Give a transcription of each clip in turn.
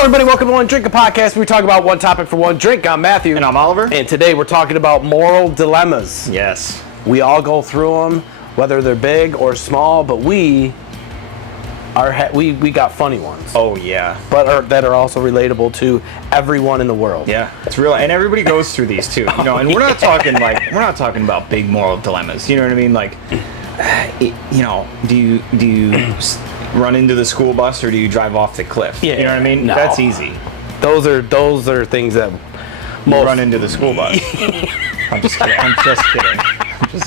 Hello, everybody. Welcome to One Drink, a podcast where we talk about one topic for one drink. I'm Matthew. And I'm Oliver. And today we're talking about moral dilemmas. Yes. We all go through them, whether they're big or small, but we got funny ones. Oh, yeah. But that are also relatable to everyone in the world. Yeah, it's real. And everybody goes through these too. You know, and we're not talking about big moral dilemmas. You know what I mean? Like, you know, do you run into the school bus or do you drive off the cliff? Yeah, you know what I mean? no. That's easy. Those are things that Most run into the school bus. I'm just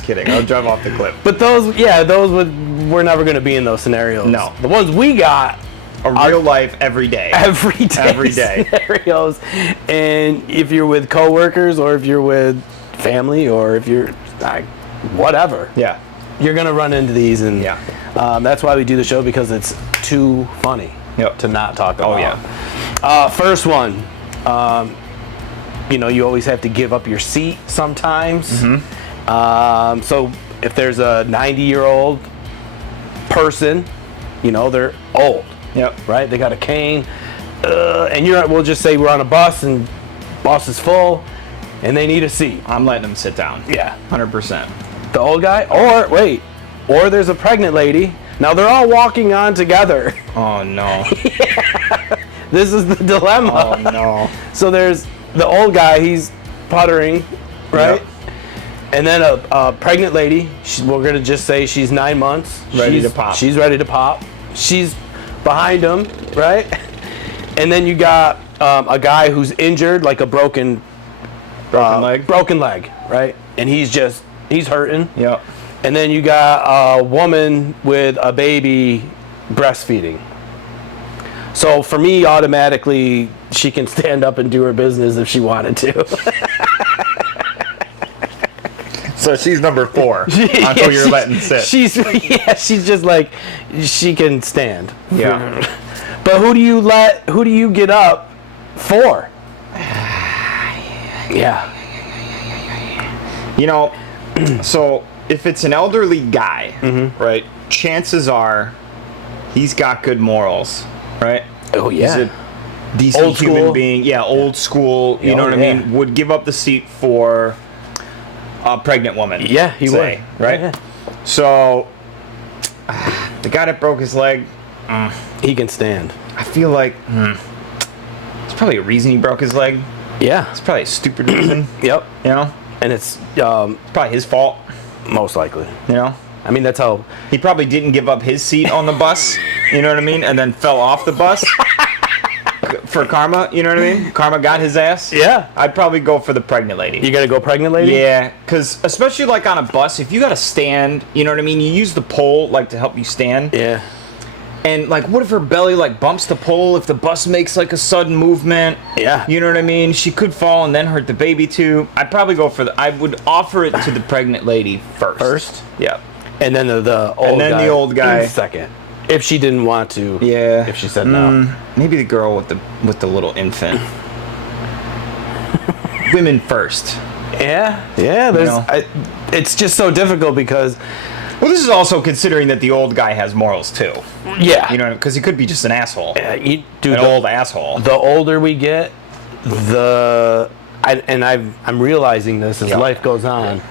kidding. I'll drive off the cliff. But we're never going to be in those scenarios. No. The ones we got are real life every day scenarios. And if you're with coworkers or if you're with family or if you're whatever. Yeah. You're going to run into these, and that's why we do the show, because it's too funny to not talk about. Oh, yeah. First one, you always have to give up your seat sometimes. Mm-hmm. So if there's a 90-year-old person, they're old. Yep. Right? They got a cane. And we'll just say we're on a bus and bus is full and they need a seat. I'm letting them sit down. Yeah. 100%. The old guy, or there's a pregnant lady. Now they're all walking on together. Oh no. Yeah. This is the dilemma. Oh no. So there's the old guy, he's puttering, right? Yep. And then a pregnant lady, we're gonna just say she's 9 months. Ready to pop. She's ready to pop. She's behind him, right? And then you got a guy who's injured, like a broken leg, right? And he's hurting. Yep. And then you got a woman with a baby breastfeeding. So for me, automatically, she can stand up and do her business if she wanted to. So she's number 4 until you're letting sit. She's just like, she can stand. Yeah. But who do you get up for? Yeah. So if it's an elderly guy, mm-hmm. right, chances are he's got good morals, right? Oh, yeah. He's a decent old human school. being. Yeah, old school, you know what I mean? Would give up the seat for a pregnant woman. Yeah, he would. Right? Yeah. So the guy that broke his leg, he can stand. I feel like it's probably a reason he broke his leg. Yeah. It's probably a stupid reason. Yep. And it's probably his fault. Most likely. I mean, that's how... He probably didn't give up his seat on the bus, you know what I mean? And then fell off the bus for karma, you know what I mean? Karma got his ass. Yeah. I'd probably go for the pregnant lady. You gotta go pregnant lady? Yeah, because especially like on a bus, if you gotta stand, you know what I mean? You use the pole like to help you stand. Yeah. And like, what if her belly like bumps the pole if the bus makes like a sudden movement? Yeah. You know what I mean? She could fall and then hurt the baby too. I'd probably go for I would offer it to the pregnant lady first. First? Yeah. And then the old guy second. If she didn't want to. Yeah. If she said no. Maybe the girl with the little infant. Women first. Yeah. Yeah. It's just so difficult because... Well, this is also considering that the old guy has morals too. Yeah. Because he could be just an asshole. Old asshole. The older we get, I'm realizing this as life goes on.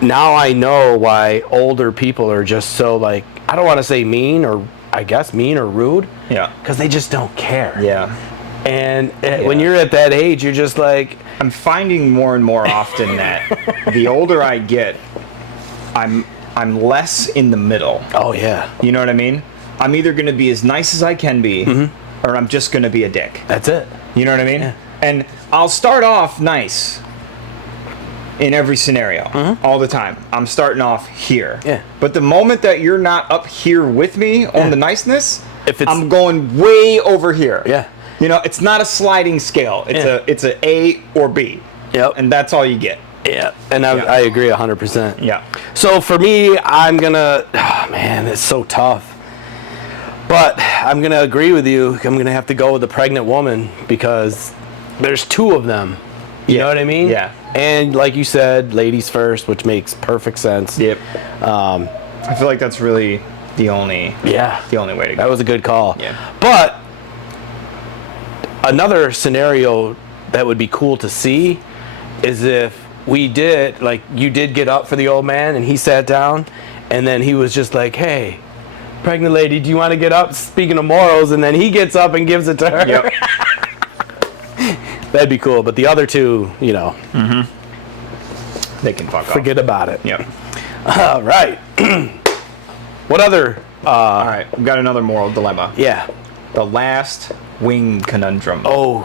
Now I know why older people are just so, like, I don't want to say mean or rude. Yeah. Because they just don't care. Yeah. And when you're at that age, you're just like... I'm finding more and more often that the older I get, I'm less in the middle. Oh, yeah. You know what I mean? I'm either going to be as nice as I can be, or I'm just going to be a dick. That's it. You know what I mean? Yeah. And I'll start off nice in every scenario, all the time. I'm starting off here. Yeah. But the moment that you're not up here with me on the niceness, I'm going way over here. Yeah. It's not a sliding scale. It's a A or B. Yep. And that's all you get. Yeah, and I agree 100%. Yeah. So for me, I'm gonna... Oh, man, it's so tough. But I'm gonna agree with you. I'm gonna have to go with the pregnant woman because there's 2 of them. You know what I mean? Yeah. And like you said, ladies first, which makes perfect sense. Yep. I feel like that's really the only way to go. That was a good call. Yeah. But another scenario that would be cool to see is if we did, like, you did get up for the old man and he sat down and then he was just like, hey, pregnant lady, do you want to get up? Speaking of morals, and then he gets up and gives it to her. Yep. That'd be cool. But the other two, you know, they can fuck off. forget about it. Yep. All right. What other? All right, we've got another moral dilemma. Yeah. The last wing conundrum. Oh,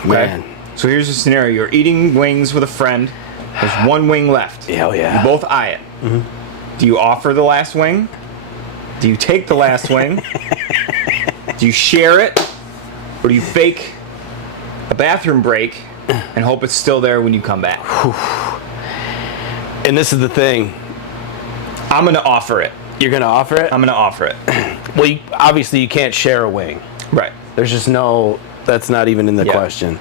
Okay? man. So here's a scenario. You're eating wings with a friend. There's one wing left. Oh, yeah. You both eye it. Do you offer the last wing? Do you take the last wing? Do you share it? Or do you fake a bathroom break and hope it's still there when you come back? And this is the thing. I'm going to offer it. You're going to offer it? I'm going to offer it. Well, obviously you can't share a wing. Right. There's just no, that's not even in the question.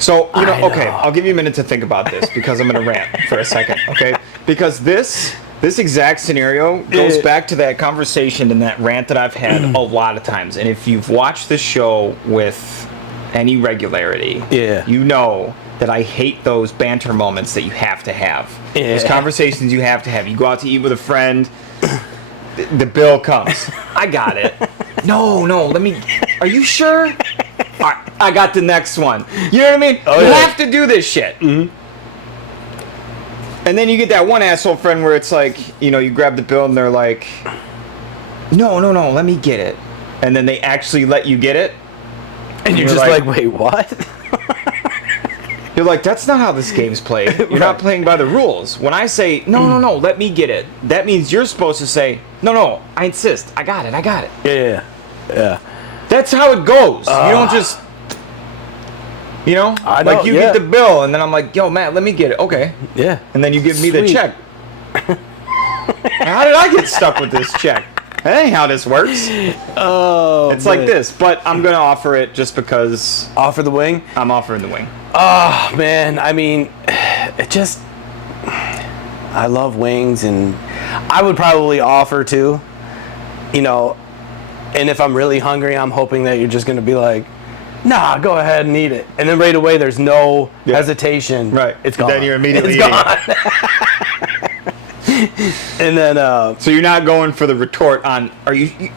So, you know, I okay, know. I'll give you a minute to think about this because I'm going to rant for a second, okay? Because this exact scenario goes back to that conversation and that rant that I've had a lot of times. And if you've watched the show with any regularity, you know that I hate those banter moments that you have to have. Those conversations you have to have. You go out to eat with a friend, the bill comes. I got it. No, let me, are you sure? All right, I got the next one. You know what I mean? You have to do this shit. And then you get that one asshole friend where it's like, you know, you grab the bill and they're like, no, let me get it. And then they actually let you get it. And you're just like, wait, what? You're like, that's not how this game's played. You're not playing by the rules. When I say, no, let me get it, that means you're supposed to say, no, I insist. I got it. Yeah. That's how it goes. You don't just, you know? I know, like, you get the bill, and then I'm like, yo, Matt, let me get it. Okay. Yeah. And then you give me the check. How did I get stuck with this check? That ain't how this works. Oh, it's like this, but I'm going to offer it just because... Offer the wing? I'm offering the wing. Oh, man. I mean, it just... I love wings, and I would probably offer too. You know, and if I'm really hungry, I'm hoping that you're just going to be like, nah, go ahead and eat it. And then right away, there's no hesitation. Right. It's gone. Then you're immediately it's eating gone. And then... so you're not going for the retort on,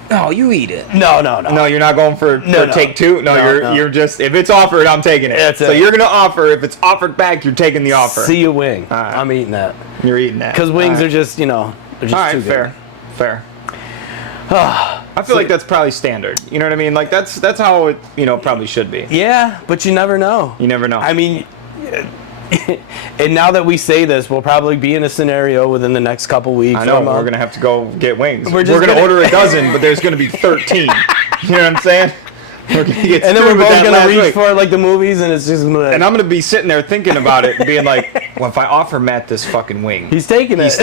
no, you eat it. No. No, you're not going for take two? No, you're just, if it's offered, I'm taking it. That's so it. You're going to offer, if it's offered back, you're taking the offer. See a wing. Right. I'm eating that. You're eating that. Because wings are just, you know, they're just too good. Fair. I feel like that's probably standard. You know what I mean? Like, that's how it, you know, probably should be. Yeah, but you never know. You never know. I mean, and now that we say this, we'll probably be in a scenario within the next couple weeks. I know, we're going to have to go get wings. We're just going to order a dozen, but there's going to be 13. You know what I'm saying? We're gonna get and then we're both going to reach week. for like the movies, and it's just going to like... And I'm going to be sitting there thinking about it and being like, well, if I offer Matt this fucking wing... He's taking it.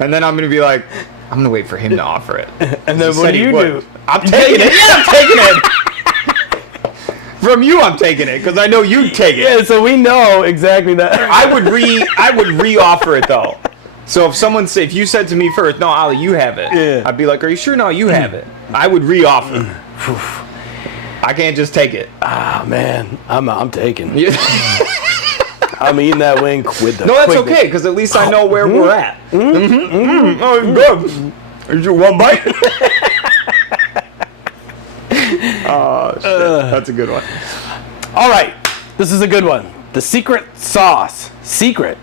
And then I'm going to be like, I'm going to wait for him to offer it. And then what do you do? I'm taking it. Yeah, I'm taking it. From you, I'm taking it because I know you'd take it. Yeah, so we know exactly that. I would re-offer it though. So if you said to me first, no, Ollie, you have it. Yeah. I'd be like, are you sure? No, you have it. I would re-offer. I can't just take it. Ah, man, I'm taking. Yeah. I'm eating that wing with the. No, that's okay because at least I know where we're at. Oh, it's good. Is you one bite? Oh, shit. That's a good one. All right, this is a good one. The secret sauce. Secret.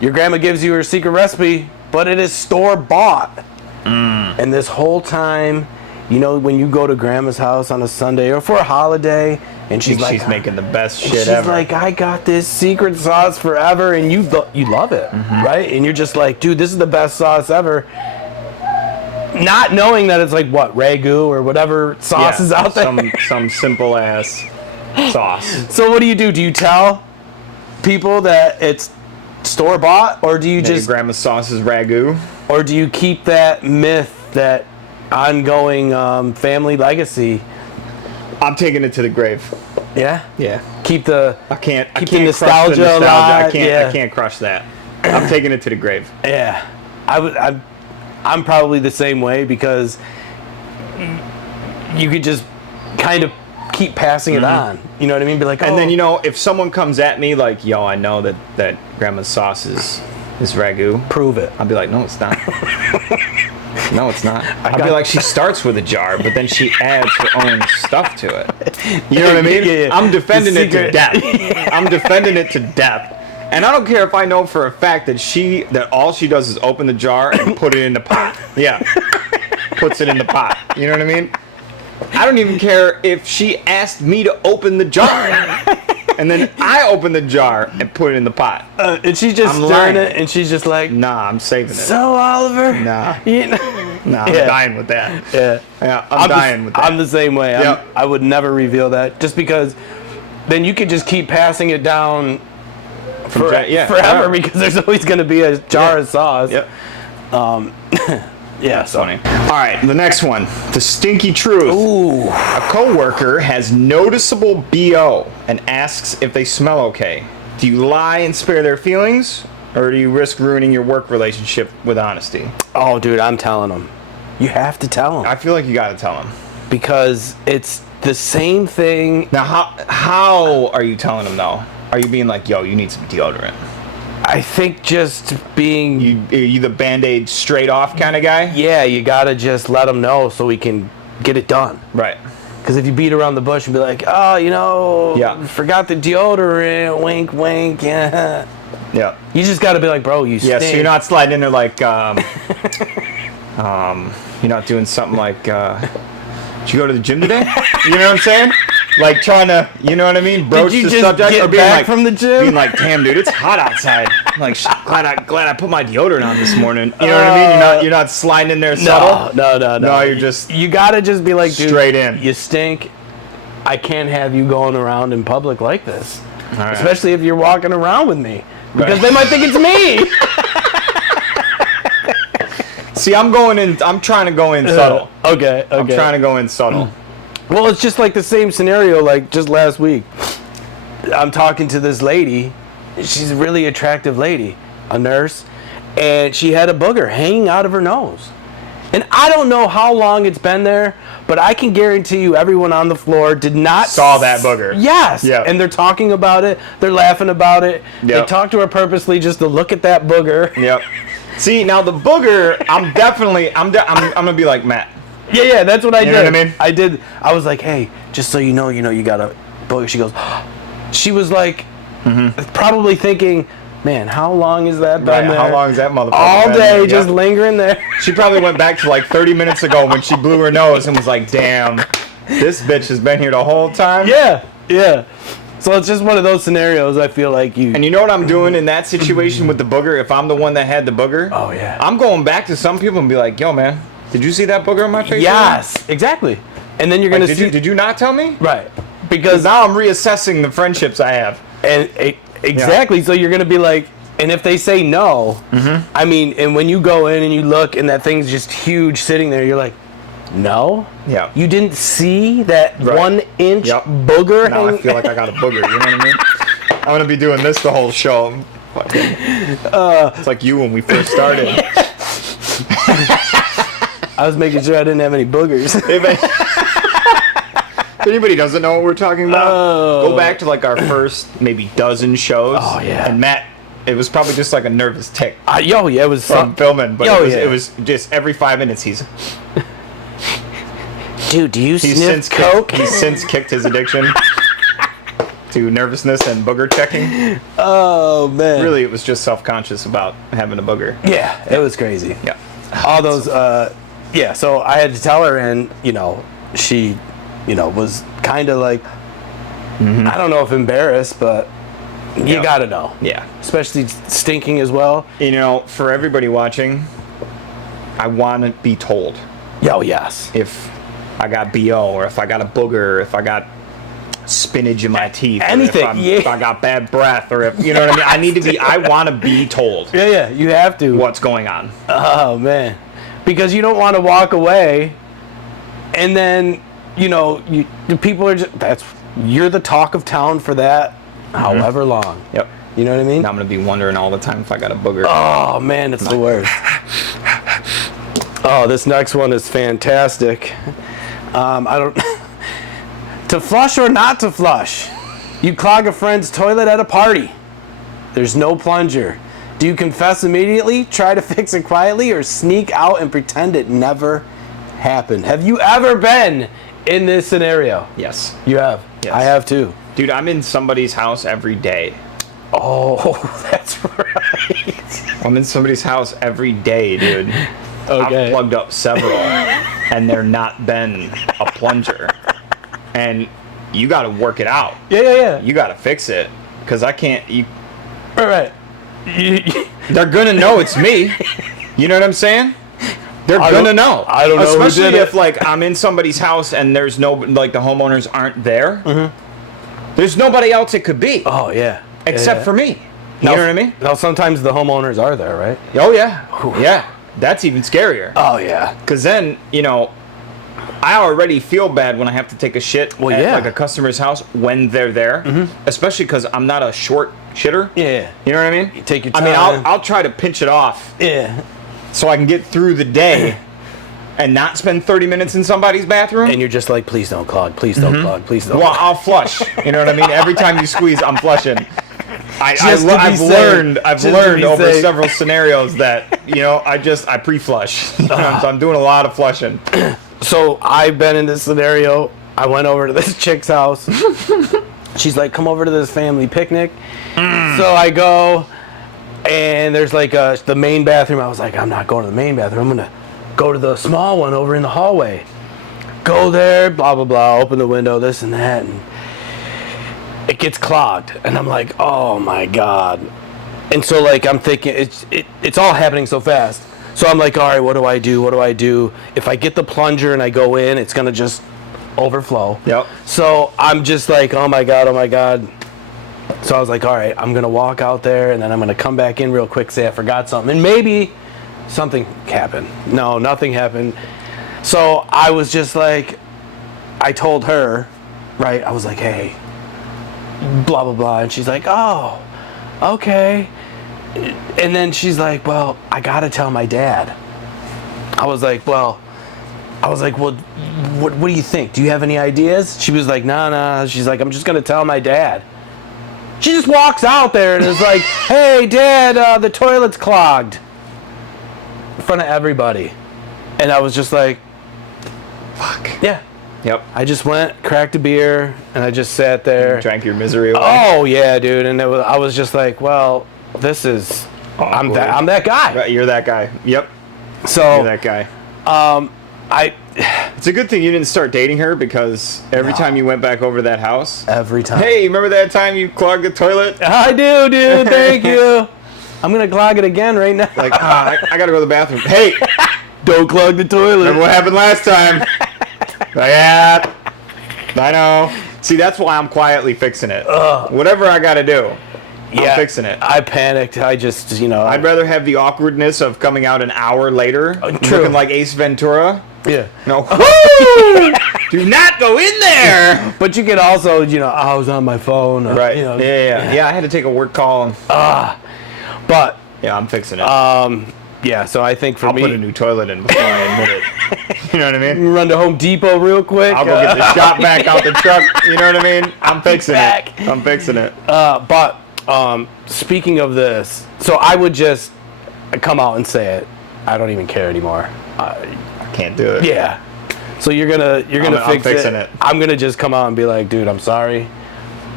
Your grandma gives you her secret recipe, but it is store-bought. And this whole time, you know, when you go to grandma's house on a Sunday or for a holiday, and she's making the best shit she's ever. She's like, I got this secret sauce forever, and you love it, right? And you're just like, dude, this is the best sauce ever. Not knowing that it's like, what, ragu or whatever sauce is out there. Some simple ass sauce. So what do? Do you tell people that it's store-bought, or do you just... grandma's sauce is ragu? Or do you keep that myth, that ongoing family legacy? I'm taking it to the grave. Yeah? Yeah. Keep the nostalgia alive. I can't crush that. I'm taking it to the grave. Yeah. I'm probably the same way because you could just kind of keep passing it on. You know what I mean? Be like, and then, you know, if someone comes at me like, yo, I know that grandma's sauce is ragu. prove it. I'll be like, no, it's not. No, it's not. I'd be like, she starts with a jar, but then she adds her own stuff to it. You know what I mean? Yeah. I'm defending it to death. I'm defending it to death. And I don't care if I know for a fact that all she does is open the jar and put it in the pot. Yeah. Puts it in the pot. You know what I mean? I don't even care if she asked me to open the jar. And then I open the jar and put it in the pot. And she's just stirring it, and she's just like, nah, I'm saving it. So, Oliver? Nah. You know? Nah, I'm dying with that. Yeah. I'm dying with that. I'm the same way. Yep. I would never reveal that, just because then you could just keep passing it down forever, because there's always going to be a jar of sauce. Yep. Yeah, so. Funny. All right, the next one. The stinky truth. Ooh. A coworker has noticeable BO and asks if they smell okay. Do you lie and spare their feelings, or do you risk ruining your work relationship with honesty? Oh, dude, I'm telling them. You have to tell them. I feel like you got to tell them. Because it's the same thing. Now, how are you telling them, though? Are you being like, yo, you need some deodorant? I think just being... Are you the Band-Aid straight off kind of guy? Yeah, you got to just let them know so we can get it done. Right. Because if you beat around the bush and be like, oh, you know, forgot the deodorant, wink, wink, yeah. Yeah. You just got to be like, bro, you stink. Yeah, so you're not sliding in there like, you're not doing something like, did you go to the gym today? You know what I'm saying? Like trying to, you know what I mean? Broach Did you the just subject, get or being back like, from the gym? Being like, damn, dude, it's hot outside. I'm like, glad I put my deodorant on this morning. You know what I mean? You're not sliding in there subtle. No. You're just you gotta just be like, dude, straight in. You stink. I can't have you going around in public like this, right. Especially if you're walking around with me, because they might think it's me. See, I'm trying to go in subtle. Okay. I'm trying to go in subtle. Well, it's just like the same scenario like just last week. I'm talking to this lady. She's a really attractive lady, a nurse, and she had a booger hanging out of her nose. And I don't know how long it's been there, but I can guarantee you everyone on the floor did not... Saw that booger. Yes. Yeah. And they're talking about it. They're laughing about it. Yep. They talked to her purposely just to look at that booger. Yep. See, now the booger, I'm going to be like Matt. Yeah, that's what I did. You know what I mean? I did. I was like, hey, just so you know, you got a booger. She goes, she was like, probably thinking, man, how long has that been there? How long is that motherfucker all been day, there? just lingering there. She probably went back to like 30 minutes ago when she blew her nose and was like, damn, this bitch has been here the whole time. Yeah. So it's just one of those scenarios. I feel like you. And you know what I'm doing in that situation with the booger? If I'm the one that had the booger, oh yeah, I'm going back to some people and be like, yo, man, did you see that booger on my face? Yes, exactly. And then you're gonna see. Did you not tell me? Right. Because now I'm reassessing the friendships I have. And exactly. Yeah. So you're gonna be like, and if they say no, I mean, and when you go in and you look and that thing's just huge sitting there, you're like, no. Yeah. You didn't see that 1 inch booger. Now I feel like I got a booger. You know what I mean? I'm gonna be doing this the whole show. It's like you when we first started. I was making sure I didn't have any boogers. If anybody doesn't know what we're talking about, go back to like our first maybe dozen shows. Oh yeah. And Matt, it was probably just like a nervous tick. It was from filming, but it was just every 5 minutes he's. Dude, do you sniff coke? He's since kicked his addiction to nervousness and booger checking. Oh man. Really, it was just self-conscious about having a booger. Yeah, it was crazy. Yeah. All those. So I had to tell her, and she, was kind of like, I don't know if embarrassed, but you gotta know. Yeah. Especially stinking as well. For everybody watching, I want to be told. Oh yes. If I got BO, or if I got a booger, or if I got spinach in my teeth, anything. Or if I got bad breath, or if, you know what I mean? I want to be told. Yeah, you have to. What's going on. Oh, man. Because you don't want to walk away, and then, the people are just, you're the talk of town for that, however long. Yep. You know what I mean? Now I'm going to be wondering all the time if I got a booger. Oh, man, it's the worst. Oh, this next one is fantastic. I don't. To flush or not to flush? You clog a friend's toilet at a party. There's no plunger. Do you confess immediately, try to fix it quietly, or sneak out and pretend it never happened? Have you ever been in this scenario? Yes. You have? Yes. I have too. Dude, I'm in somebody's house every day. Oh, that's right. I'm in somebody's house every day, dude. Okay. I've plugged up several, and there not been a plunger. And you got to work it out. Yeah. You got to fix it, because I can't. Right. They're gonna know it's me. You know what I'm saying? They're gonna know. I don't know. Especially if like I'm in somebody's house and there's no, like, the homeowners aren't there. Mm-hmm. There's nobody else it could be. Oh yeah. Except for me. You know what I mean? Now sometimes the homeowners are there, right? Oh yeah. Yeah. That's even scarier. Oh yeah. Because then, I already feel bad when I have to take a shit at like a customer's house when they're there, especially because I'm not a short shitter. Yeah. You know what I mean? You take your time. I mean, I'll try to pinch it off. Yeah. So I can get through the day and not spend 30 minutes in somebody's bathroom. And you're just like, please don't clog. Please don't clog. Please don't. Well, clog. I'll flush. You know what I mean? Every time you squeeze, I'm flushing. I've learned over several scenarios that I pre-flush. So I'm doing a lot of flushing. So I've been in this scenario. I went over to this chick's house. She's like, come over to this family picnic. So I go, and there's like the main bathroom. I was like, I'm not going to the main bathroom. I'm gonna go to the small one over in the hallway. Go there, blah blah blah. Open the window, this and that, and it gets clogged. And I'm like, oh my god. And so like I'm thinking, it's all happening so fast. So I'm like, all right, what do I do? What do I do? If I get the plunger and I go in, it's gonna just overflow. Yep. So I'm just like, oh my god, oh my god. So I was like, all right, I'm gonna walk out there and then I'm gonna come back in real quick, say I forgot something, and maybe something happened. No, nothing happened. So I was just like, I told her, right? I was like, hey, blah blah blah, and she's like, oh, okay. And then she's like, well, I gotta tell my dad. I was like, well, what do you think? Do you have any ideas? She was like, nah. She's like, I'm just gonna tell my dad. She just walks out there and is like, hey, Dad, the toilet's clogged. In front of everybody. And I was just like, fuck. Yeah. Yep. I just went, cracked a beer, and I just sat there. You drank your misery away. Oh, yeah, dude. And I was just like, well, this is, I'm that guy. Right, you're that guy. Yep. So, you're that guy. It's a good thing you didn't start dating her, because every time you went back over that house. Every time. Hey, remember that time you clogged the toilet? I do, dude. Thank you. I'm going to clog it again right now. Like, I got to go to the bathroom. Hey, don't clog the toilet. remember what happened last time? Yeah, I know. See, that's why I'm quietly fixing it. Whatever I got to do, I'm fixing it. I panicked. I just, I'd rather have the awkwardness of coming out an hour later, looking like Ace Ventura. Yeah. No. Do not go in there. But you could also, I was on my phone. Right. Yeah. I had to take a work call. But yeah, I'm fixing it. Yeah. So I think for I'll me, put a new toilet in before I admit it. You know what I mean? Run to Home Depot real quick. I'll go get the shop vac out the truck. You know what I mean? I'm fixing it. I'm fixing it. But speaking of this, so I would just come out and say it. I don't even care anymore. I can't do it. Yeah. So you're gonna I'm fixing it. I'm gonna just come out and be like, dude, I'm sorry.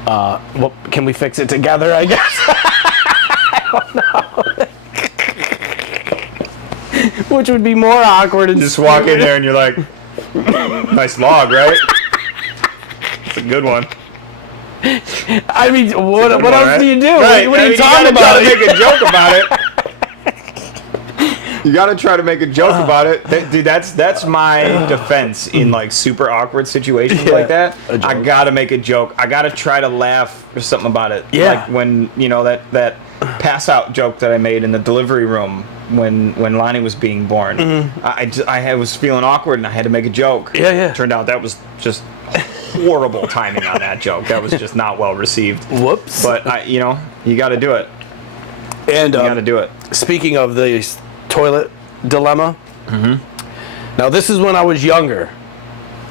Well, can we fix it together? I guess. I don't know. Which would be more awkward. And just walk in there and you're like, nice log, right? It's a good one. I mean, what else right? do you do? Right. What are you talking You about? gotta make a joke about it. You gotta try to make a joke about it. Dude, that's my defense in like super awkward situations like that. I gotta make a joke. I gotta try to laugh or something about it. Yeah. Like when, that pass out joke that I made in the delivery room when Lonnie was being born. Mm-hmm. I was feeling awkward and I had to make a joke. Yeah. Turned out that was just horrible timing on that joke. That was just not well received. Whoops. But you got to do it. And you got to do it. Speaking of the toilet dilemma. Mm-hmm. Now this is when I was younger.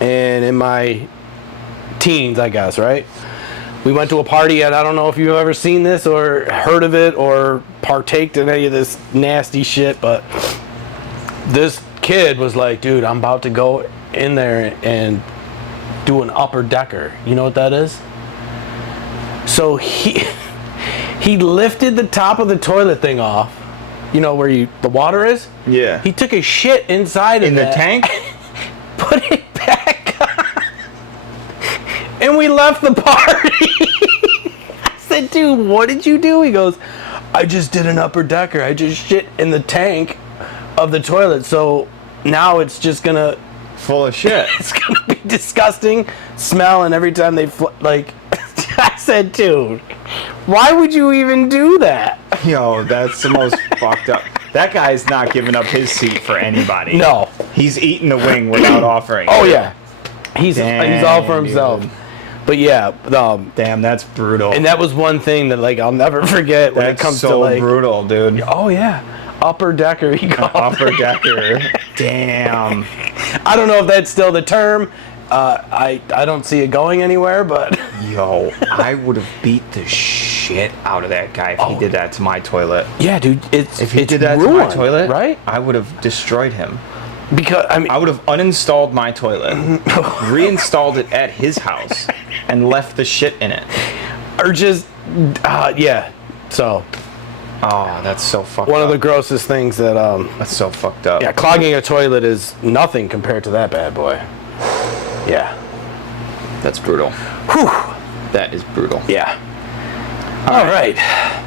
and in my teens, I guess, right? We went to a party, and I don't know if you've ever seen this or heard of it or partaked in any of this nasty shit, but this kid was like, dude, I'm about to go in there and do an upper decker. You know what that is? So he lifted the top of the toilet thing off. You know where the water is? Yeah. He took a shit inside of In the tank? put it back on, and we left the party. I said, dude, what did you do? He goes, I just did an upper decker. I just shit in the tank of the toilet. So now it's just gonna... Full of shit. It's gonna be disgusting smell, and every time they like... I said, dude, why would you even do that? Yo, that's the most fucked up. That guy's not giving up his seat for anybody. No. He's eating the wing without offering. Oh, yeah. He's all for himself. Dude. But yeah, Damn, that's brutal. and that was one thing that like I'll never forget when it comes so to like brutal, dude. oh yeah, upper decker. He called Upper decker. Damn. I don't know if that's still the term. I don't see it going anywhere, but Yo, I would have beat the shit out of that guy if he did that to my toilet. yeah, dude, If he it's did that ruined, to my toilet, right? I would have destroyed him. Because I mean, I would have uninstalled my toilet, reinstalled it at his house, and left the shit in it. or just yeah. So Oh, that's so fucked one up. of the grossest things that That's so fucked up. yeah, clogging a toilet is nothing compared to that bad boy. Yeah. That's brutal. Whew. That is brutal. Yeah. All right.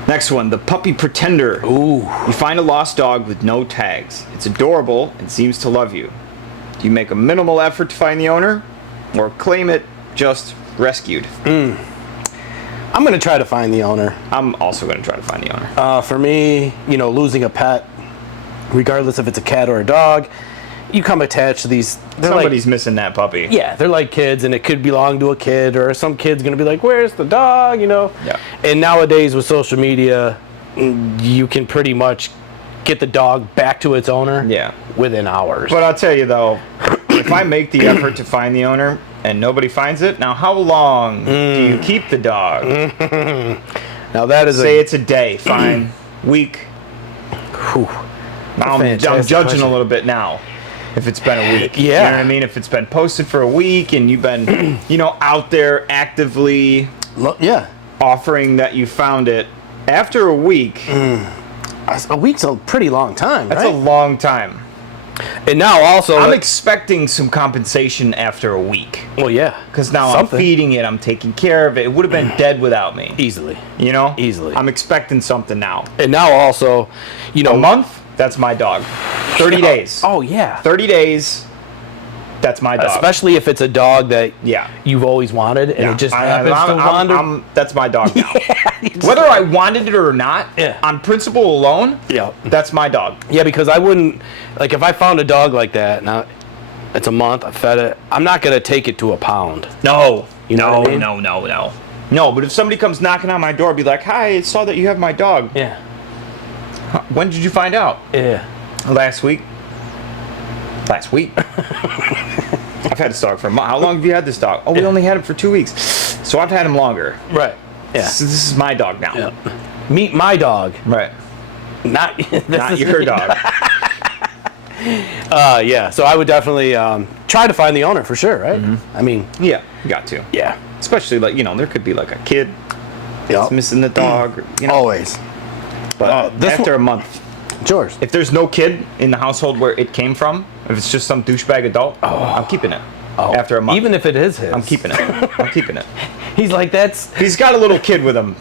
Next one, the puppy pretender. Ooh. You find a lost dog with no tags. It's adorable and seems to love you. Do you make a minimal effort to find the owner, or claim it just rescued? I'm gonna try to find the owner. I'm also going to try to find the owner. For me, losing a pet, regardless if it's a cat or a dog, you come attached to these. Somebody's missing that puppy. Yeah, they're like kids, and it could belong to a kid, or some kid's gonna be like, "Where's the dog?" Yeah. And nowadays with social media, you can pretty much get the dog back to its owner. Yeah. Within hours. But I'll tell you though, if I make the effort to find the owner and nobody finds it, now how long do you keep the dog? Now that is Say it's a day, fine. Week. Whew. I'm Fantastic judging question. a little bit now. If it's been a week. Yeah. You know what I mean? If it's been posted for a week and you've been, out there actively yeah. offering that you found it, after a week, A week's a pretty long time, that's right? a long time. And now also, I'm expecting some compensation after a week. well, yeah, Because now something. I'm feeding it, I'm taking care of it. It would have been dead without me. Easily. Easily. I'm expecting something now. And now also, A month? That's my dog. 30 days. Oh yeah. 30 days. That's my dog. Especially if it's a dog that Yeah. you've always wanted, and Yeah. it just happens to wander. That's my dog now. Whether I wanted it or not, Yeah. on principle alone, Yeah. that's my dog. Yeah, because I wouldn't, like, if I found a dog like that, now it's a month, I fed it, I'm not gonna take it to a pound. No. You know what I mean? No. No, but if somebody comes knocking on my door, be like, "Hi, I saw that you have my dog. Yeah. When did you find out?" Yeah. Last week. I've had this dog for a month. How long have you had this dog? Oh, we only had him for 2 weeks. So I've had him longer. Right. Yeah. So this is my dog now. Yeah. Meet my dog, Right. not Not your dog. Yeah. So I would definitely try to find the owner for sure, right? I mean, Yeah, you got to. yeah. Especially like, there could be like a kid Yeah. that's missing the dog. Or, Always. But this after a month, Yours. if there's no kid in the household where it came from, if it's just some douchebag adult, I'm keeping it. After a month. Even if it is his. I'm keeping it. I'm keeping it. He's like, that's... He's got a little kid with him.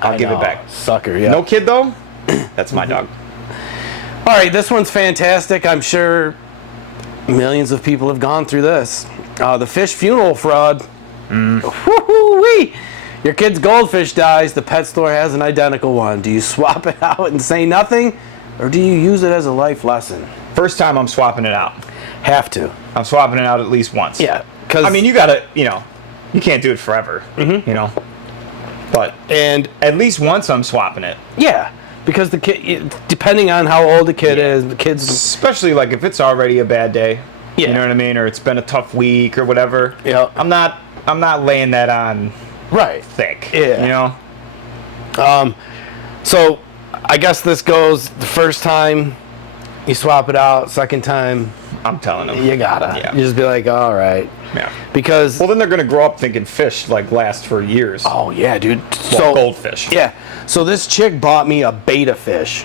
I'll I give it know. back. Sucker, yeah. No kid though, that's my dog. All right, this one's fantastic. I'm sure millions of people have gone through this. The fish funeral fraud. Woo-hoo-wee. Your kid's goldfish dies. The pet store has an identical one. Do you swap it out and say nothing, or do you use it as a life lesson? First time I'm swapping it out. Have to. I'm swapping it out at least once. Yeah, because I mean, you gotta, you can't do it forever, But and at least once I'm swapping it. yeah, because the kid, depending on how old the kid is, the kid's Especially like if it's already a bad day, Yeah. You know what I mean? Or it's been a tough week or whatever. Yeah. I'm not laying that on Right. thick. Yeah. You know? So I guess this goes the first time you swap it out, second time I'm telling them. you gotta. Yeah. You just be like, all right. Yeah. Because Well, then they're gonna grow up thinking fish like last for years. oh yeah, dude. Well, goldfish. Yeah. So this chick bought me a beta fish.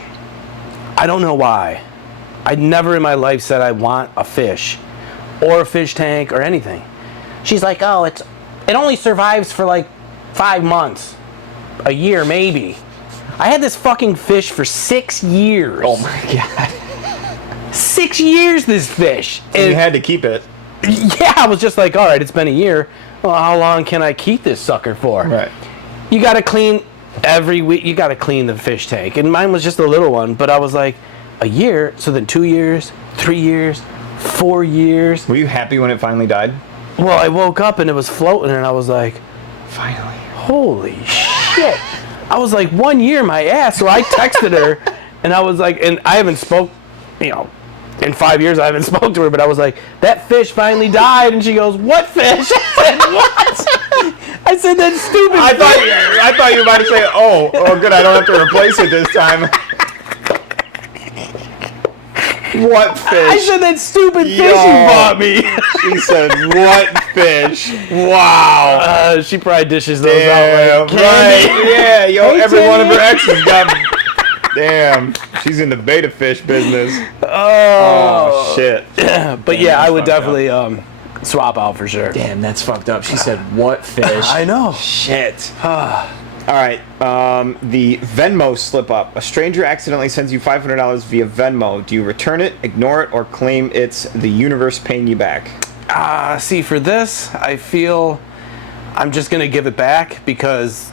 I don't know why. I'd never in my life said I want a fish or a fish tank or anything. She's like, oh, it only survives for like 5 months, a year maybe. I had this fucking fish for 6 years. Oh my god. 6 years, this fish. And you had to keep it. Yeah, I was just like, all right, it's been a year. Well, how long can I keep this sucker for? Right. You got to clean every week. You got to clean the fish tank. And mine was just a little one, but I was like, a year? So then 2 years, 3 years, 4 years. Were you happy when it finally died? Well, I woke up and it was floating and I was like, Finally. holy shit. I was like, 1 year, my ass. So I texted her and I was like, and I haven't spoke, in 5 years I haven't spoke to her, but I was like, that fish finally died. And she goes, what fish? I said, what? I said, that stupid I fish. thought you were about to say, oh, good, I don't have to replace it this time. What fish? I said, that stupid fish Yo. you bought me. She said, what fish? Wow. She probably dishes those Damn, out like candy. right. Yeah, yo, Hey, every one of her Jenny. exes got... Damn, she's in the beta fish business. Oh, shit. But yeah, I would definitely swap out for sure. Damn, that's fucked up. She said, what fish? I know. Shit. All right, the Venmo slip up. A stranger accidentally sends you $500 via Venmo. Do you return it, ignore it, or claim it's the universe paying you back? See, for this, I feel I'm just gonna give it back because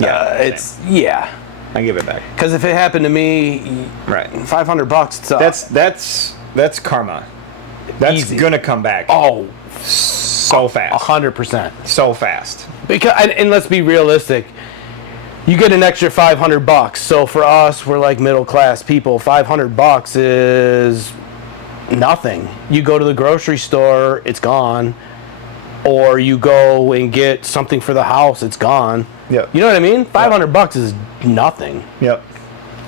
I give it back. Because if it happened to me, Right. $500. That's karma. That's Easy. gonna come back. Oh, so fast. 100%. So fast. Because and let's be realistic. You get an extra $500. So for us, we're like middle class people. $500 is nothing. You go to the grocery store, it's gone. Or you go and get something for the house, it's gone. Yep. You know what I mean? $500 is nothing. Yep.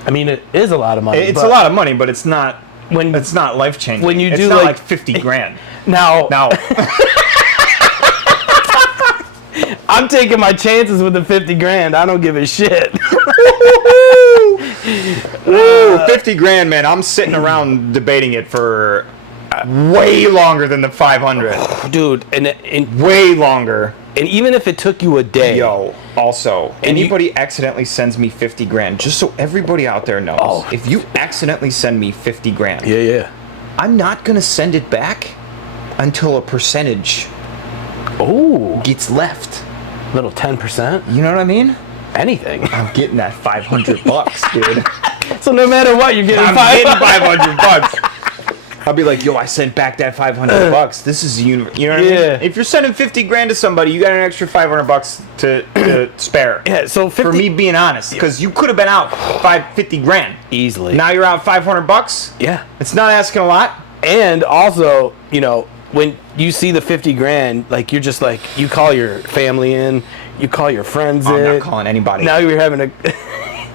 I mean, it is a lot of money. It's a lot of money, but it's not when life changing. when you it's do not like like 50 grand. now. I'm taking my chances with the 50 grand. I don't give a shit. Ooh, 50 grand, man. I'm sitting around debating it for way longer than the 500. Dude, and Way longer. and even if it took you a day. Yo, also, And anybody accidentally sends me 50 grand, just so everybody out there knows, Oh. if you accidentally send me 50 grand, Yeah. I'm not going to send it back until a percentage Oh, gets left. little 10%. You know what I mean? Anything. I'm getting that $500, dude. So no matter what, you're getting I'm getting $500. I'll be like, yo, I sent back that $500. This is you know what I mean? Yeah. If you're sending 50 grand to somebody, you got an extra $500 to spare. Yeah. So 50 For me being honest, because you could have been out 50 grand. easily. Now you're out $500. Yeah. It's not asking a lot. And also, when you see the 50 grand, like you're just like you call your family in, you call your friends I'm in. not calling anybody. Now you're having a.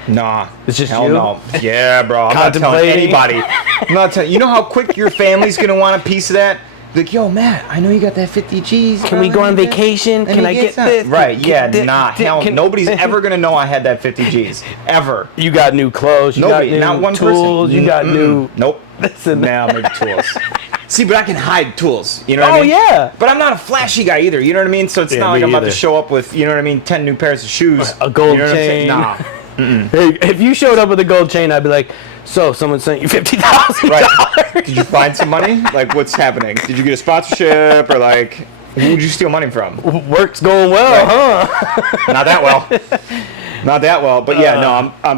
Nah. It's just Hell you? no. Yeah, bro. I'm not telling Contemplating. anybody. I'm not telling. You know how quick your family's gonna want a piece of that? Like, yo, Matt, I know you got that 50 G's. Can we go on vacation? Can I get this? Right? Yeah. Can- Nah. Hell, can- nobody's ever gonna know I had that 50 G's ever. You got new clothes. You Nobody. got new Not one tools. person. You got new. Nope. This and Now maybe tools. See, but I can hide tools. You know what Oh, I mean? yeah. But I'm not a flashy guy either. You know what I mean? So it's Yeah, not like me I'm about to either. show up with, you know what I mean, 10 new pairs of shoes. A gold You know what I'm saying? chain. Nah. Hey, if you showed up with a gold chain, I'd be like, so someone sent you $50,000. Right. Did you find some money? Like, what's happening? Did you get a sponsorship or like, who would you steal money from? Work's going well, huh? Not that well. Not that well. But yeah, no,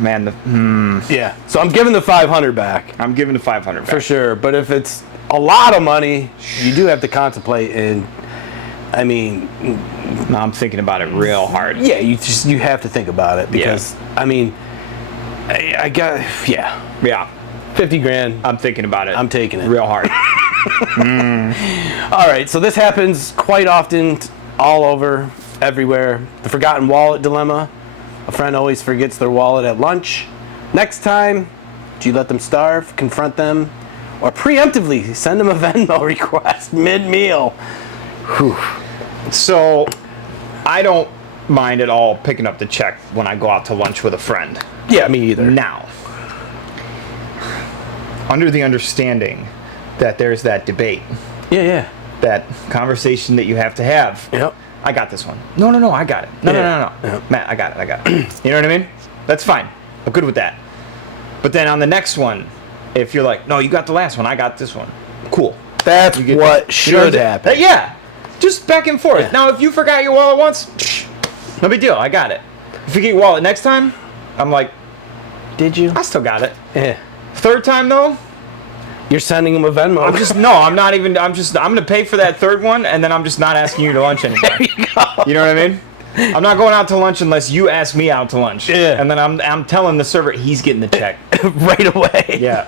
man, Yeah. So I'm giving the 500 back I'm giving the 500 back. for sure. But if it's a lot of money, you do have to contemplate. And I mean, No, I'm thinking about it real hard. yeah, you have to think about it because I mean, I got Yeah. 50 grand. I'm thinking about it. I'm taking it. Real hard. All right, so this happens quite often all over, everywhere. The forgotten wallet dilemma. A friend always forgets their wallet at lunch. Next time, do you let them starve, confront them, or preemptively send them a Venmo request mid-meal? Whew. So, I don't mind at all picking up the check when I go out to lunch with a friend. Yeah, me either. Now, under the understanding that there's that debate, Yeah. that conversation that you have to have. Yep. I got this one. No, I got it. No. Yeah. Matt, I got it. You know what I mean? That's fine. I'm good with that. But then on the next one, if you're like, no, you got the last one, I got this one. Cool. That's what should happen. Yeah. Just back and forth. Yeah. Now, if you forgot your wallet once, no big deal. I got it. If you get your wallet next time, I'm like, Did you? I still got it. Yeah. Third time, though, You're sending them a Venmo. I'm going to pay for that third one, and then I'm just not asking you to lunch anymore. There you go. You know what I mean? I'm not going out to lunch unless you ask me out to lunch. Yeah. And then I'm telling the server he's getting the check. Right away. Yeah.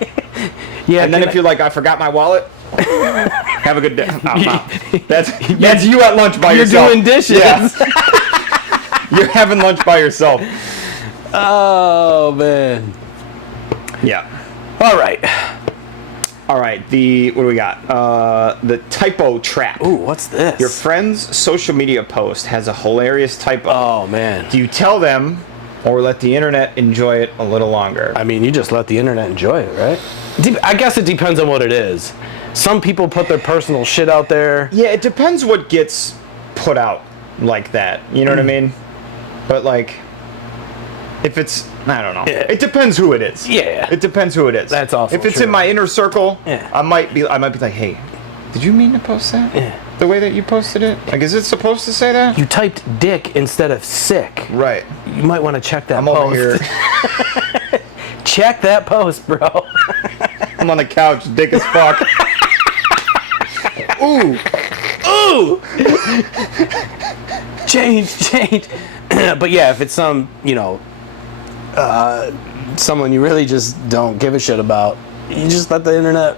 Yeah. And then if you're like, I forgot my wallet, have a good day. I'm out. That's you at lunch by you're yourself. doing dishes. Yeah. You're having lunch by yourself. Oh, man. Yeah. All right. All right. What do we got? The typo trap. Ooh, what's this? Your friend's social media post has a hilarious typo. Oh, man. Do you tell them or let the internet enjoy it a little longer? I mean, you just let the internet enjoy it, right? I guess it depends on what it is. Some people put their personal shit out there. Yeah, it depends what gets put out like that. You know what I mean? But like, if it's, I don't know. Yeah. It depends who it is. Yeah. It depends who it is. That's also If it's true. in my inner circle, Yeah. I might be like, hey, did you mean to post that? Yeah. The way that you posted it? Like, is it supposed to say that? You typed dick instead of sick. Right. You might want to check that I'm post. over here. Check that post, bro. I'm on the couch, dick as fuck. Ooh. Ooh! Change. But yeah, if it's some, someone you really just don't give a shit about, you just let the internet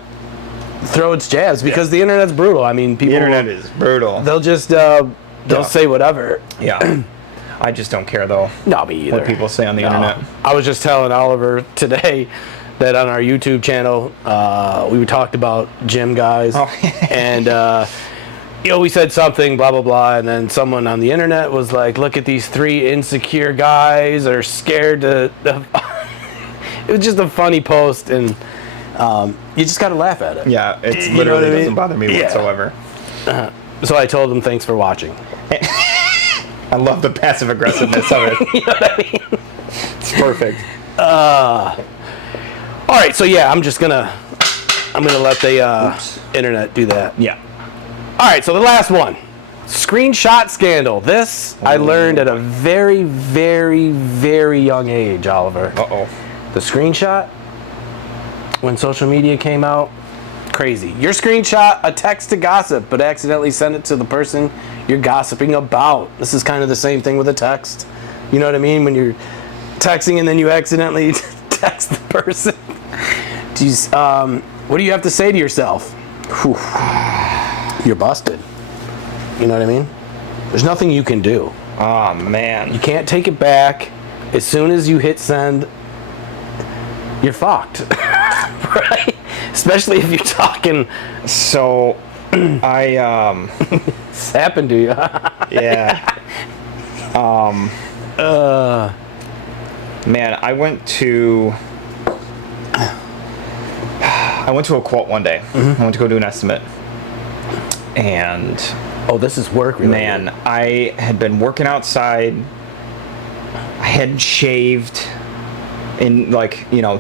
throw its jabs because the internet's brutal. I mean, people. The internet is brutal. They'll just they'll say whatever. Yeah. I just don't care though. No, me either. What people say on the internet. I was just telling Oliver today that on our YouTube channel, we talked about gym guys, and we said something, blah blah blah, and then someone on the internet was like, "Look at these 3 insecure guys that are scared to." It was just a funny post, and you just got to laugh at it. Yeah, it You know literally what I mean? doesn't bother me Yeah. whatsoever. So I told them, "Thanks for watching." I love the passive aggressiveness of it. You know what I mean? It's perfect. All right, so yeah, I'm gonna let the internet do that. Yeah. All right, so the last one, screenshot scandal. This I learned at a very, very, very young age, Oliver. Uh-oh. The screenshot, when social media came out, crazy. Your screenshot a text to gossip, but accidentally send it to the person you're gossiping about. This is kind of the same thing with a text. You know what I mean? When you're texting and then you accidentally text the person. Jeez, what do you have to say to yourself? Whew. You're busted. You know what I mean? There's nothing you can do. Oh, man. You can't take it back. As soon as you hit send, you're fucked. Right? Especially if you're talking. So, It's happened to you. yeah. Man, I went to a quote one day. I went to go do an estimate. And Oh, this is work related. man, I had been working outside. I hadn't shaved in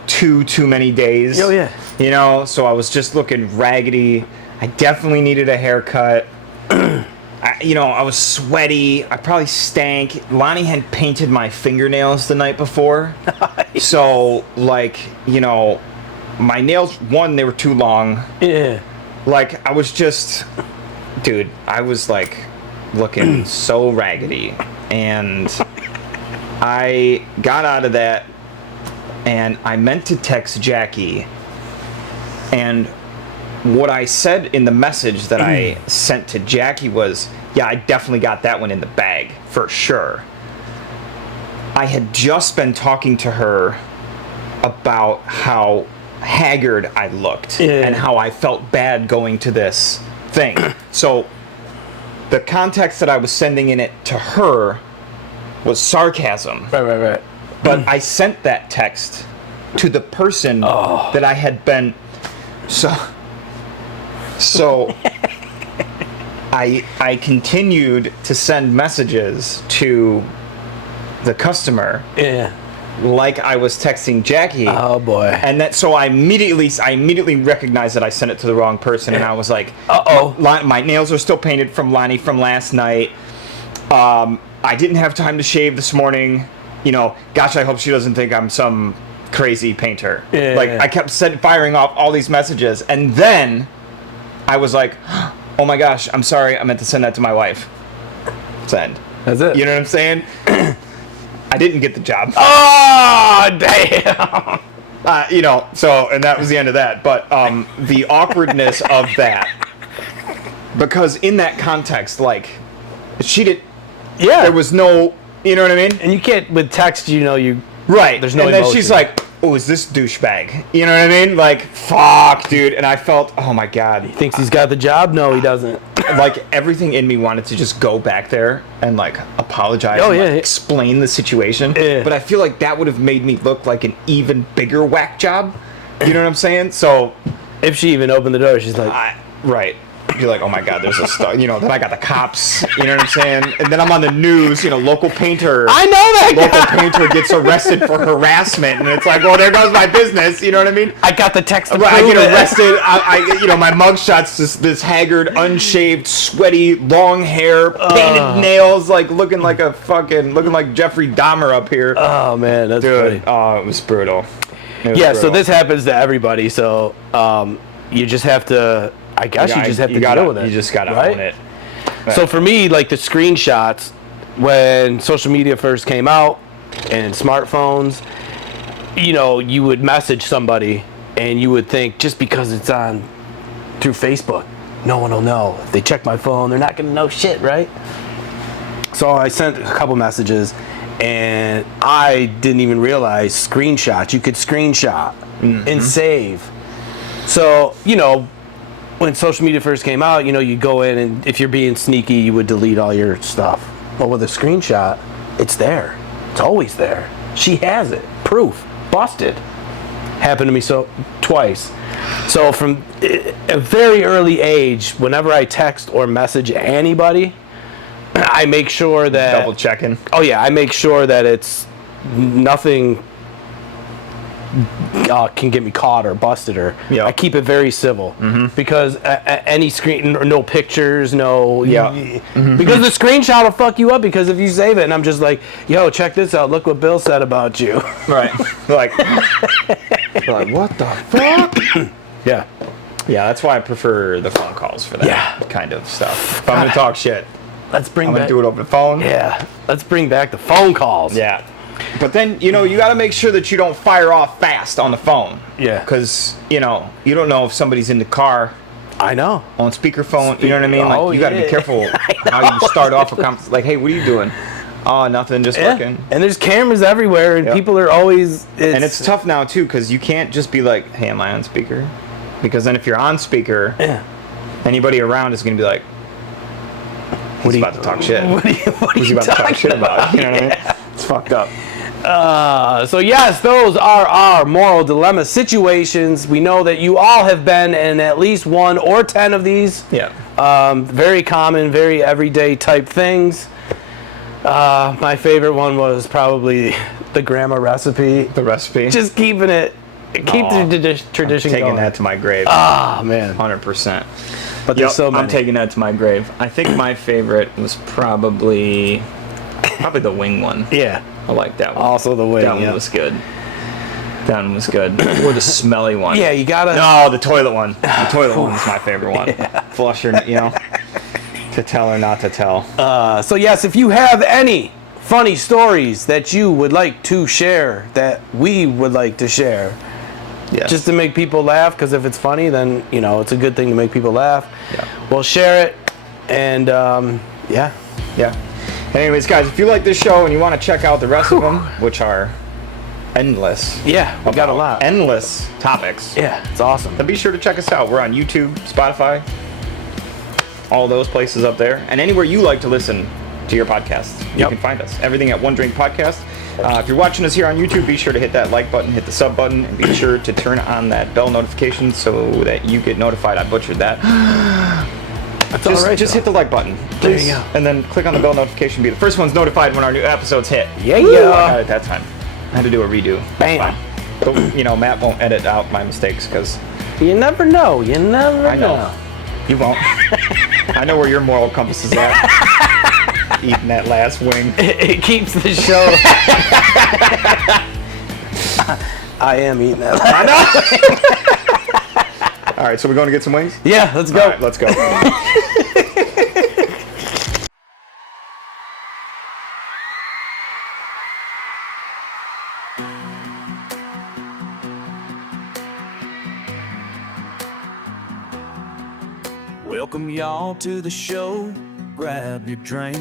too many days. Oh, yeah. So I was just looking raggedy. I definitely needed a haircut. I was sweaty. I probably stank. Lonnie had painted my fingernails the night before. So, my nails, they were too long. Yeah. I was just, dude, I was looking so raggedy. And I got out of that and I meant to text Jackie And what I said in the message that I sent to Jackie was, yeah, I definitely got that one in the bag, for sure. I had just been talking to her about how haggard I looked and how I felt bad going to this thing. So the context that I was sending in it to her was sarcasm. Right. But I sent that text to the person that I had been... So I continued to send messages to the customer. Yeah. Like I was texting Jackie. Oh boy. And that, so I immediately recognized that I sent it to the wrong person, and I was like, my nails are still painted from Lonnie from last night. I didn't have time to shave this morning. You know, gosh, I hope she doesn't think I'm some crazy painter. I kept firing off all these messages, and then I was like, oh my gosh, I'm sorry, I meant to send that to my wife. Send. That's it. You know what I'm saying? I didn't get the job. Oh, damn. You know, so, and that was the end of that. But the awkwardness of that, because in that context, like, she did, there was no, you know what I mean? And you can't, with text, you know, right. There's no and then emotion. she's like, oh, is this douchebag? You know what I mean? Like, fuck, dude. And I felt, oh my God. He thinks he's got the job? No, he doesn't. Like, everything in me wanted to just go back there and, like, apologize and like, explain the situation. Yeah. But I feel like that would have made me look like an even bigger whack job. You know what I'm saying? So, if she even opened the door, she's like... right. You're like, oh my God, there's a star. You know, then I got the cops. You know what I'm saying? And then I'm on the news. You know, local painter. I know that local painter gets arrested for harassment, and it's like, well, there goes my business. You know what I mean? I got the text. Right, I get arrested. I you know, my mugshot's this haggard, unshaved, sweaty, long hair, painted nails, like looking like Jeffrey Dahmer up here. Oh man, that's dude. funny. Oh, it was brutal. So this happens to everybody. So you just have to. I guess you just have to deal with it. You just gotta own it. Right. So for me, like the screenshots, when social media first came out and smartphones, you know, you would message somebody and you would think just because it's on through Facebook, no one will know. If they check my phone, they're not gonna know shit, right? So I sent a couple messages and I didn't even realize screenshots. You could screenshot and save. So, you know, when social media first came out, you know, you go in and if you're being sneaky, you would delete all your stuff. But with a screenshot, it's there. It's always there. She has it. Proof. Busted. Happened to me twice. So from a very early age, whenever I text or message anybody, I make sure that... Double checking. Oh, yeah. I make sure that it's nothing... can get me caught or busted or I keep it very civil because any screen, no pictures, no because the screenshot will fuck you up because if you save it and I'm just like, yo, check this out, look what Bill said about you. Right. like what the fuck? Yeah, that's why I prefer the phone calls for that kind of stuff. If I'm gonna talk shit, I'm gonna do it over the phone. Let's bring back the phone calls. But then, you know, you got to make sure that you don't fire off fast on the phone. Because, you know, you don't know if somebody's in the car. I know. On speakerphone. You know what I mean? Like, you got to be careful how you start off a conversation. Like, hey, what are you doing? Oh, nothing, just working. And there's cameras everywhere, and people are always... And it's tough now, too, because you can't just be like, hey, am I on speaker? Because then if you're on speaker, anybody around is going to be like, he's about to talk shit. What are you about to talk shit about? You know what I mean? It's fucked up. So yes, those are our moral dilemma situations. We know that you all have been in at least 1 or 10 of these. Very common, very everyday type things. My favorite one was probably the grandma recipe. The recipe. Just keeping it, keep the tradition going. Taking that to my grave. Ah, man. 100%. But there's so many. I'm taking that to my grave. I think my favorite was probably the wing one. I like that one. Also the wing. That one was good. That one was good. Or the smelly one. Yeah, you gotta... No, the toilet one. The toilet one is my favorite one. Flusher, you know, to tell or not to tell. So yes, if you have any funny stories that you would like to share, that we would like to share, Yes. just to make people laugh, because if it's funny, then, you know, it's a good thing to make people laugh. Yeah. We'll share it, and yeah. Yeah. Anyways, guys, if you like this show and you want to check out the rest of them, which are endless. Yeah, we got a lot. Endless topics. Yeah, it's awesome. Then be sure to check us out. We're on YouTube, Spotify, all those places up there. And anywhere you like to listen to your podcast, you can find us. Everything at One Drink Podcast. If you're watching us here on YouTube, be sure to hit that like button, hit the sub button, and be sure to turn on that bell notification so that you get notified. I butchered that. That's all right. Just hit the like button, please. There you go. And then click on the bell notification. Be the first one's notified when our new episodes hit. Yeah, I yeah. got it that time. I had to do a redo. Bam. But, you know, Matt won't edit out my mistakes because You never know. You never I know. You won't. I know where your moral compass is at. Eating that last wing. It keeps the show. I am eating that. I know. All right, so we're going to get some wings? Yeah, let's go. All right, let's go. Welcome y'all to the show, grab your drink.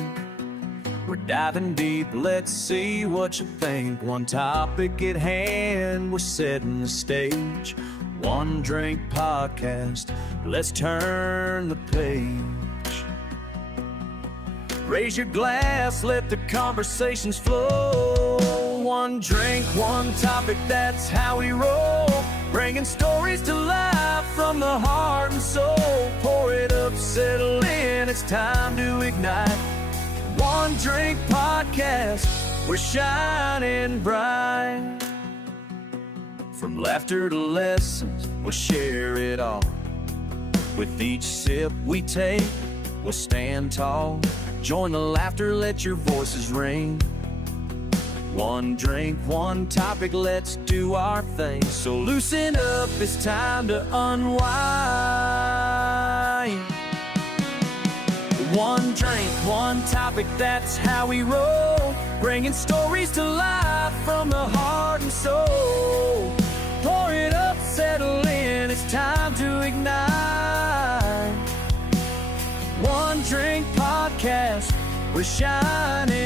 We're diving deep, let's see what you think. One topic at hand, we're setting the stage. One Drink Podcast, let's turn the page. Raise your glass, let the conversations flow. One drink, one topic, that's how we roll. Bringing stories to life from the heart and soul. Pour it up, settle in, it's time to ignite. One Drink Podcast, we're shining bright. From laughter to lessons, we'll share it all. With each sip we take, we'll stand tall. Join the laughter, let your voices ring. One drink, one topic, let's do our thing. So loosen up, it's time to unwind. One drink, one topic, that's how we roll. Bringing stories to life from the heart and soul. Pour it up, settle in, it's time to ignite. One Drink Podcast, we're shining